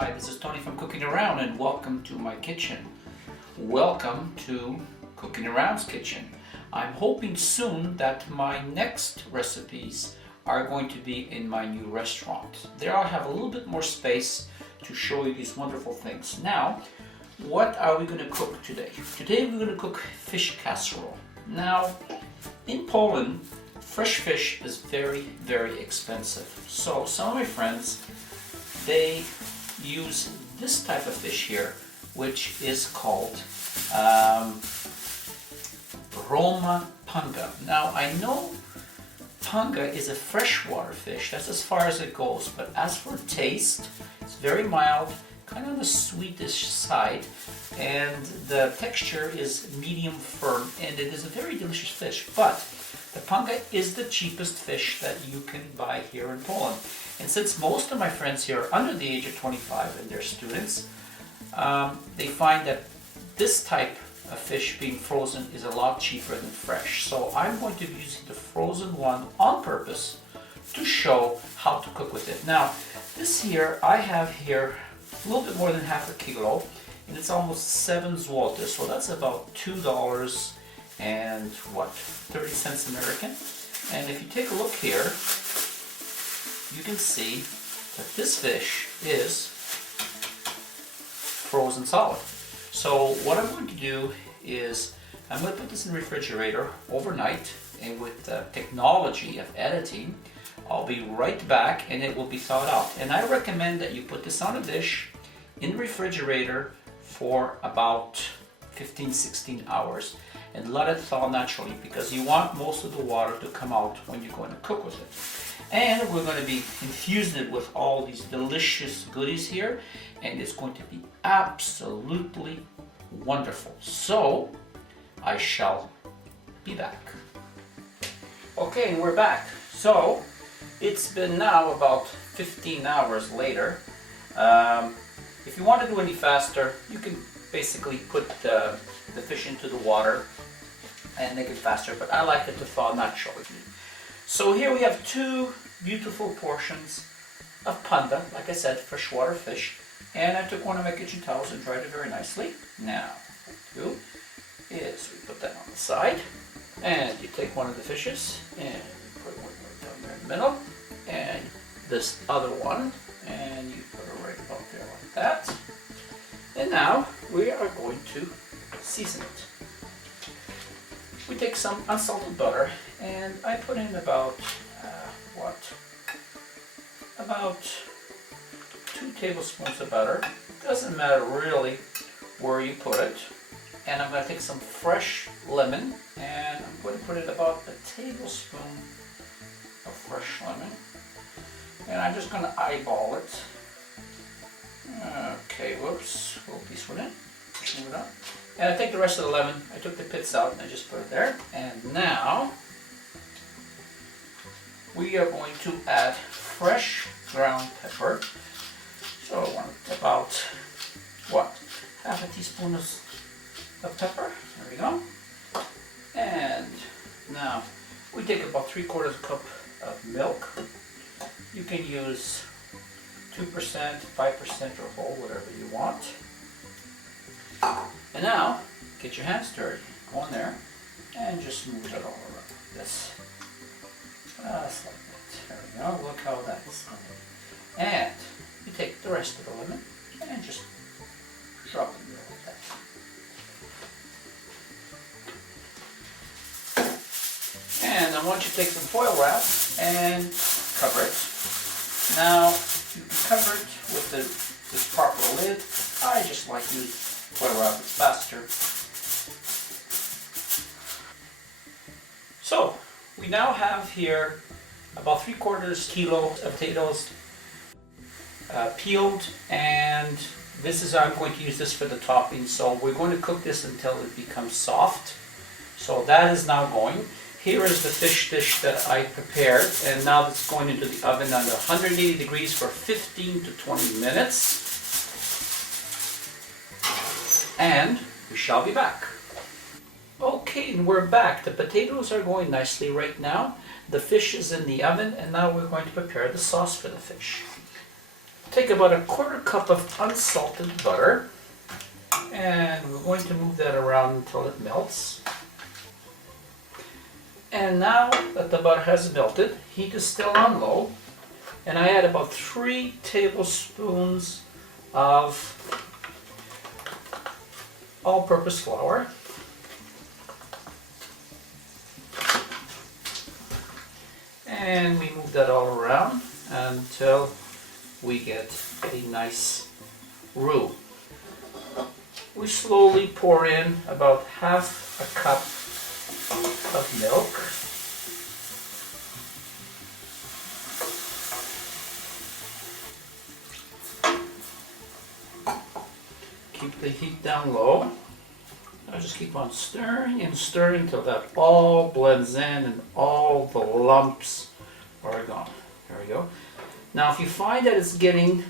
Hi, this is Tony from Cooking Around and welcome to my kitchen. Welcome to Cooking Around's kitchen. I'm hoping soon that my next recipes are going to be in my new restaurant. There I'll have a little bit more space to show you these wonderful things. Now, what are we going to cook today? Today we're going to cook fish casserole. Now, in Poland, fresh fish is very, very expensive. So some of my friends, they use this type of fish here, which is called Roma panga. Now I know panga is a freshwater fish, that's as far as it goes, but as for taste, it's very mild, kind of on the sweetish side, and the texture is medium firm, and it is a very delicious fish. But the panga is the cheapest fish that you can buy here in Poland. And since most of my friends here are under the age of 25 and they're students, they find that this type of fish being frozen is a lot cheaper than fresh. So I'm going to be using the frozen one on purpose to show how to cook with it. Now, this here, I have here a little bit more than half a kilo, and it's almost 7 zloty, so that's about $2 and what, 30 cents American. And if you take a look here, you can see that this fish is frozen solid. So what I'm going to do is I'm going to put this in the refrigerator overnight, and with the technology of editing, I'll be right back and it will be thawed out. And I recommend that you put this on a dish in the refrigerator for about 15-16 hours and let it thaw naturally, because you want most of the water to come out when you're going to cook with it. And we're going to be infusing it with all these delicious goodies here, and it's going to be absolutely wonderful. So I shall be back. Okay, and we're back. So it's been now about 15 hours later. If you want to do any faster, you can basically put the fish into the water and make it faster, but I like it to thaw naturally. So here we have 2 beautiful portions of panda, like I said, freshwater fish, and I took one of my kitchen towels and dried it very nicely. Now, what we do is we put that on the side, and you take one of the fishes and you put one right down there in the middle, and this other one, and you put it right about there like that. And now we are going to season it. We take some unsalted butter, and I put in about about 2 tablespoons of butter. Doesn't matter really where you put it. And I'm going to take some fresh lemon, and I'm going to put in about a tablespoon of fresh lemon, and I'm just going to eyeball it. Okay, whoops, we'll piece one in, move it up. And I take the rest of the lemon, I took the pits out and I just put it there. And now we are going to add fresh ground pepper. So I want about, what, half a teaspoon of pepper. There we go. And now we take about 3/4 cup of milk. You can use 2%, 5% or whole, whatever you want. And now, get your hands dirty. Go in there and just move it all around like this. Just like that. There we go. Look how that's coming. And you take the rest of the lemon and just drop it in there like that. And I want you to take some foil wrap and cover it. Now, you can cover it with this proper lid. I just like to use foil wrap, it's faster. So, we now have here about 3/4 kilo of potatoes peeled, and I'm going to use this for the topping. So we're going to cook this until it becomes soft. So that is now going. Here is the fish dish that I prepared, and now it's going into the oven under 180 degrees for 15 to 20 minutes. And we shall be back. Okay, and we're back. The potatoes are going nicely right now. The fish is in the oven, and now we're going to prepare the sauce for the fish. take about a quarter cup of unsalted butter, and we're going to move that around until it melts. And now that the butter has melted, heat is still on low, and I add about 3 tablespoons of all-purpose flour. And we move that all around until we get a nice roux. We slowly pour in about half a cup of milk. Keep the heat down low. I'll just keep on stirring and stirring until that all blends in and all the lumps are gone. There we go. Now if you find that it's getting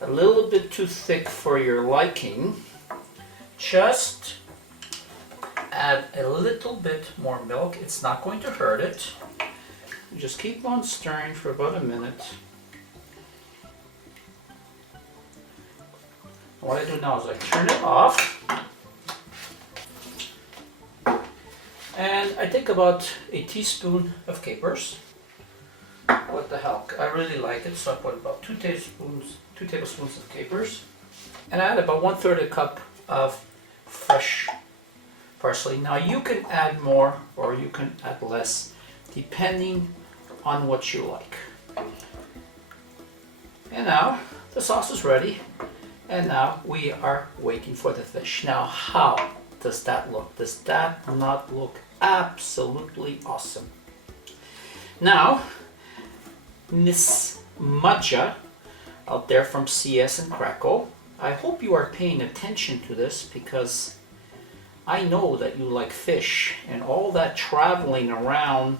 a little bit too thick for your liking, just add a little bit more milk. It's not going to hurt it. You just keep on stirring for about a minute. What I do now is I turn it off, and I take about a teaspoon of capers. What the hell, I really like it, so I put about 2 tablespoons of capers, and I add about 1/3 a cup of fresh parsley. Now you can add more or you can add less depending on what you like. And now the sauce is ready, and now we are waiting for the fish. Now how does that look? Does that not look absolutely awesome? Now Miss Madja out there from CS in Krakow, I hope you are paying attention to this, because I know that you like fish, and all that traveling around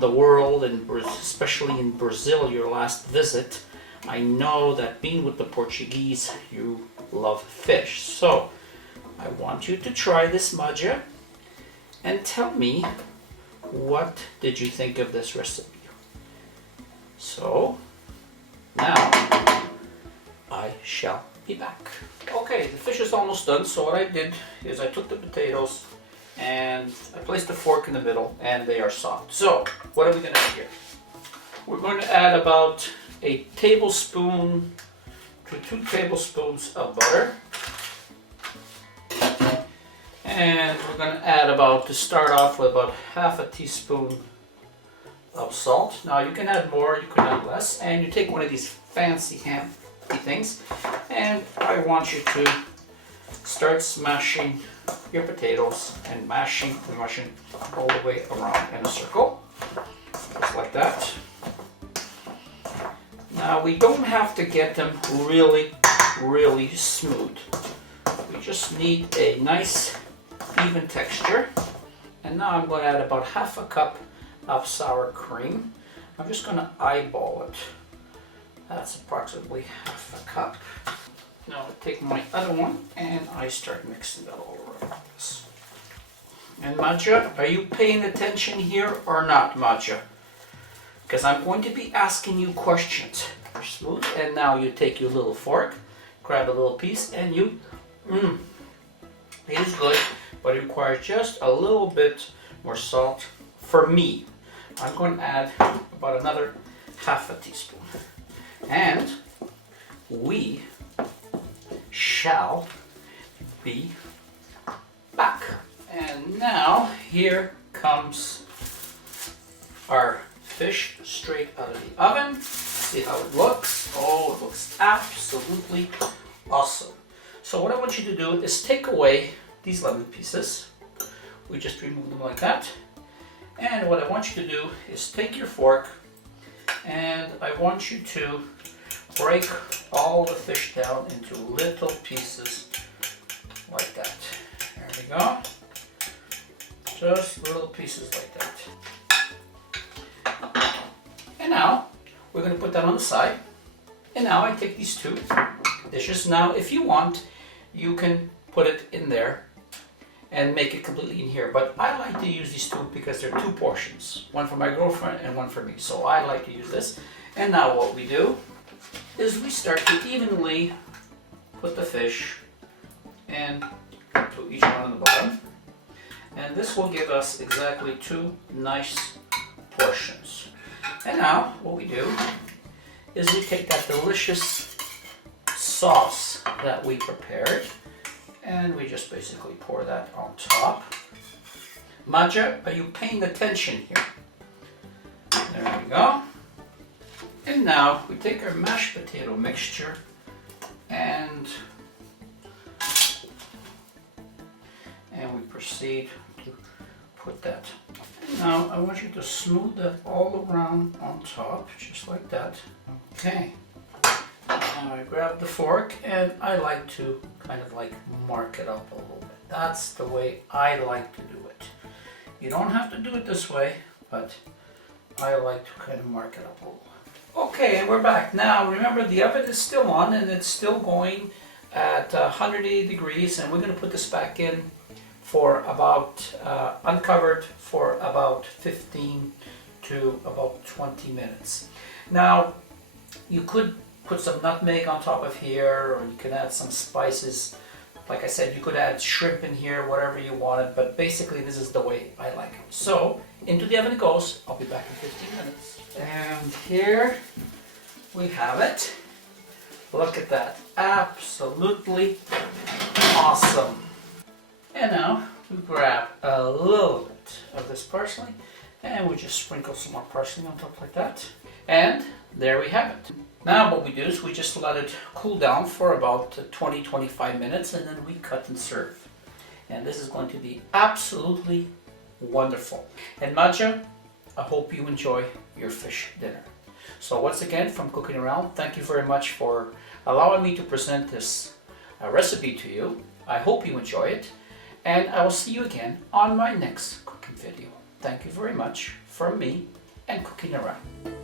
the world, and especially in Brazil, your last visit, I know that being with the Portuguese, you love fish. So I want you to try this Madja and tell me, what did you think of this recipe? So now I shall be back. Okay, the fish is almost done, so what I did is I took the potatoes and I placed the fork in the middle, and they are soft. So what are we going to add here? We're going to add about a tablespoon to 2 tablespoons of butter. And we're going to add about, to start off with, about half a teaspoon of salt. Now you can add more, you can add less, and you take one of these fancy things, and I want you to start smashing your potatoes and mashing all the way around in a circle, just like that. Now we don't have to get them really smooth. We just need a nice even texture. And now I'm going to add about half a cup of sour cream. I'm just going to eyeball it. That's approximately half a cup. Now I take my other one and I start mixing that all around this. And Madja, are you paying attention here or not, Madja? Because I'm going to be asking you questions. You're smooth, and now you take your little fork, grab a little piece, and you, it is good, but it requires just a little bit more salt. For me, I'm going to add about another half a teaspoon. And we shall be back. And now here comes our fish straight out of the oven. See how it looks? Oh, it looks absolutely awesome. So what I want you to do is take away these lemon pieces. We just remove them like that. And what I want you to do is take your fork, and I want you to break all the fish down into little pieces like that. There we go. Just little pieces like that. And now we're going to put that on the side. And now I take these 2 dishes. Now if you want, you can put it in there and make it completely in here. But I like to use these 2 because they're 2 portions. One for my girlfriend and one for me. So I like to use this. And now what we do is we start to evenly put the fish into each one on the bottom. And this will give us exactly 2 nice portions. And now what we do is we take that delicious sauce that we prepared and we just basically pour that on top. Maja, are you paying attention here? There we go. And now we take our mashed potato mixture and we proceed to put that. Now I want you to smooth that all around on top, just like that. Okay. Now I grab the fork and I like to kind of like mark it up a little bit. That's the way I like to do it. You don't have to do it this way, but I like to kind of mark it up a little. Okay, and we're back. Now remember the oven is still on and it's still going at 180 degrees, and we're going to put this back in for about uncovered for about 15 to about 20 minutes. Now you could put some nutmeg on top of here, or you can add some spices. Like I said, you could add shrimp in here, whatever you wanted, but basically this is the way I like it. So into the oven it goes. I'll be back in 15 minutes. And here we have it. Look at that, absolutely awesome. And now we grab a little bit of this parsley and we just sprinkle some more parsley on top like that. And there we have it. Now what we do is we just let it cool down for about 20-25 minutes and then we cut and serve. And this is going to be absolutely wonderful. And Maja, I hope you enjoy your fish dinner. So once again, from Cooking Around, thank you very much for allowing me to present this recipe to you. I hope you enjoy it. And I will see you again on my next cooking video. Thank you very much from me and Cooking Around.